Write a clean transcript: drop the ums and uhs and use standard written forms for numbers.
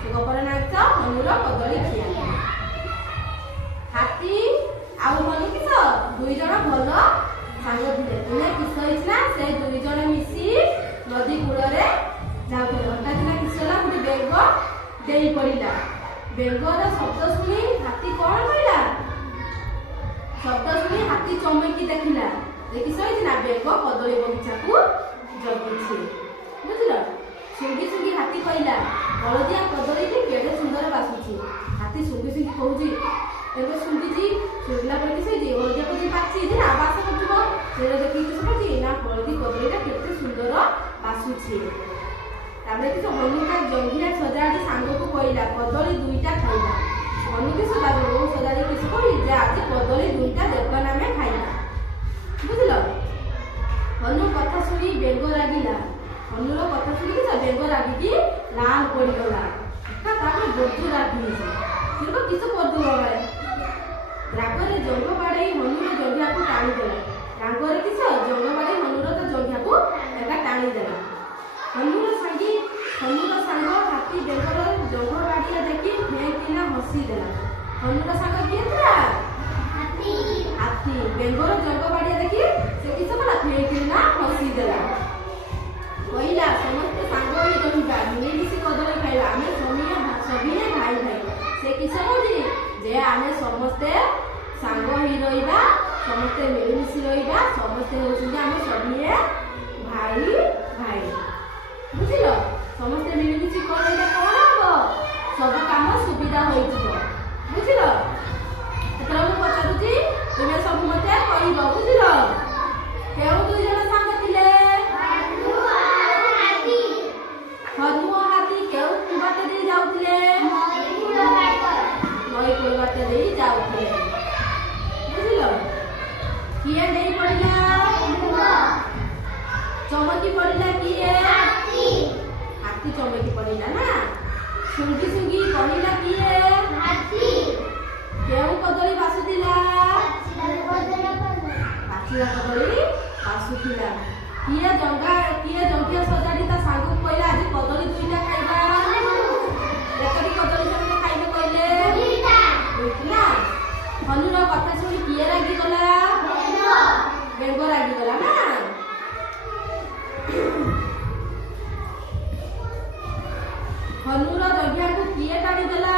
ସେ ଗପର ନାଁ କିସ ହନୁର କଦଳୀ ଖିଆ। ହାତୀ ଆଉ ହନୁ କିସ ଦୁଇ ଜଣ ଭଲ ସାଙ୍ଗ ଥିଲେ। ଦିନେ କିସ ହେଇଥିଲା ସେ ଦୁଇ ଜଣ ମିଶି ନଦୀ କୂଳରେ ଯାଉଥିଲେ। ହଠାତ୍ କିନା କିସ ହେଲା ଗୋଟେ ବେଙ୍ଗ ଡେଇଁ ପଡ଼ିଲା। ବେଙ୍ଗର ଶବ୍ଦ ଶୁଣି ହାତୀ କଣ କହିଲା? ଶବ୍ଦ ଶୁଣି ହାତୀ ଚମକି ଦେଖିଲା। ଦେଖି ଶୋଇଛି ନା ବେଙ୍ଗ କଦଳୀ ବଗିଚାକୁ ଜଗିଛି। ବୁଝିଲ? ଶୁଙ୍ଗି ଶୁଙ୍ଗି ହାତୀ କହିଲା ହଳଦିଆ କଦଳୀଟି କେଡ଼େ ସୁନ୍ଦର ବାସୁଛି। ହାତୀ ଶୁଙ୍ଗି ଶୁଙ୍ଗି କହୁଛି ଏବେ ଶୁଙ୍ଘିଛି। ଶୁଙ୍ଘିଲା ପରେ କିସ ହେଇଛି ହଳଦିଆ କଦଳୀ ପାଚିଛି ନା ବାସ କରୁଥିବ। ସେଇଟା ଦେଖିକି କିସ କରୁଛି ନା ହଳଦୀ କଦଳୀଟା କେତେ ସୁନ୍ଦର ବାସୁଛି। ତାପରେ କିସ ହନୁ ତା ଜଙ୍ଘିଆ ସଜାଡ଼ି ସାଙ୍ଗକୁ କହିଲା କଦଳୀ ଦୁଇଟା ଖାଇବା। ହନୁ କିସ ତା ଜଙ୍ଘକୁ ସଜାଡ଼ି କିସ କହି ଯେ ଆଜି କଦଳୀ ଦୁଇଟା ଦେବନ ଆମେ ଖାଇବା। ବୁଝିଲ? ହନୁ କଥା ଶୁଣି ବେଙ୍ଗ ରାଗିଲା। ହନୁର କଥା ଶୁଣି କିସ ବେଙ୍ଗ ରାଗିକି ଲାଲ ପଡ଼ିଗଲା। ତାପରେ ବହୁତ ରାଗି ହେଇଛି। କିନ୍ତୁ କିସ କରିଦେବ ଭାଇ ରାଗରେ ଜଙ୍ଘ ବାଡ଼େଇ ହନୁର ଜଙ୍ଘିଆକୁ ଟାଣିଦେଲା। ରାଗରେ କିସ ଜଙ୍ଘ ବାଡ଼େଇ ହନୁର ତା ଜଙ୍ଘିଆକୁ ଏକା ଟାଣିଦେଲା। ହନୁର ସାଙ୍ଗ ହାତୀ ବେଙ୍ଗର ଜଙ୍ଘ ବାଡ଼ିଆ ଦେଖି ଫେଁକିନା ହସିଦେଲା। ହନୁର ସାଙ୍ଗ କିଏ ଥିଲା? ହାତୀ। ବେଙ୍ଗର ଜଙ୍ଘ ବାଡ଼ିଆ ଦେଖି ସେ କିସ କଲା ଫେଁକିନା ହସିଦେଲା। କହିଲା ସମସ୍ତେ ସାଙ୍ଗ ହୋଇ ରହିବା ମିଳିମିଶି କଦଳୀ ଖାଇବା ଆମେ ସଭିଏ ଭାଇ ଭାଇ। ସେ କିସ କହୁଛି ଯେ ଆମେ ସମସ୍ତେ ସାଙ୍ଗ ହୋଇ ରହିବା ସମସ୍ତେ ମିଳିମିଶି ରହିବା ସମସ୍ତେ ହେଉଛନ୍ତି ଆମେ ସଭିଏ ଭାଇ ଭାଇ। ବୁଝିଲ? ସମସ୍ତେ ମିଳିମିଶି କରିଲେ କଣ ହବ ସବୁ କାମ ସୁବିଧା ହୋଇଯିବ। ବୁଝିଲ? ଏଥର ମୁଁ ପଚାରୁଛି ତୁମେ ସବୁ ମତେ କହିବ। ବୁଝିଲ? କେଉଁ ଦୁଇ ଜଣ ସାଙ୍ଗ ଥିଲେ? ହନୁ ଓ ହାତୀ କେଉଁ ବାଟ ଦେଇ ଯାଉଥିଲେ? ନଈ କୂଳ ବାଟ ଦେଇ ଯାଉଥିଲେ। ବୁଝିଲ? କିଏ ଡେଇଁ ପଡ଼ିଲା? ଚମକି ପଡ଼ିଲା କିଏ? ହାତୀ ଚମକି ପଡ଼ିଲା ନା। ଶୁଙ୍ଘି ଶୁଙ୍ଘି କହିଲା କିଏ? କେଉଁ କଦଳୀ ବାସୁଥିଲା? ପାଚିଲା କଦଳୀ ବାସୁଥିଲା। କିଏ ଜଙ୍ଘିଆ ସଜାଡ଼ି ତା ସାଙ୍ଗକୁ କହିଲା ଆଜି କଦଳୀ ଦୁଇଟା ଖାଇବା। କେତୋଟି କଦଳୀ ସେମାନେ ଖାଇବେ କହିଲେ? ଦୁଇଟା। ହନୁର କଥା ଶୁଣି କିଏ ରାଗିଗଲା? ବେଙ୍ଗ ରାଗିଗଲା ନା। ହନୁର ଜଙ୍ଘିଆକୁ କିଏ ଟାଣିଦେଲା?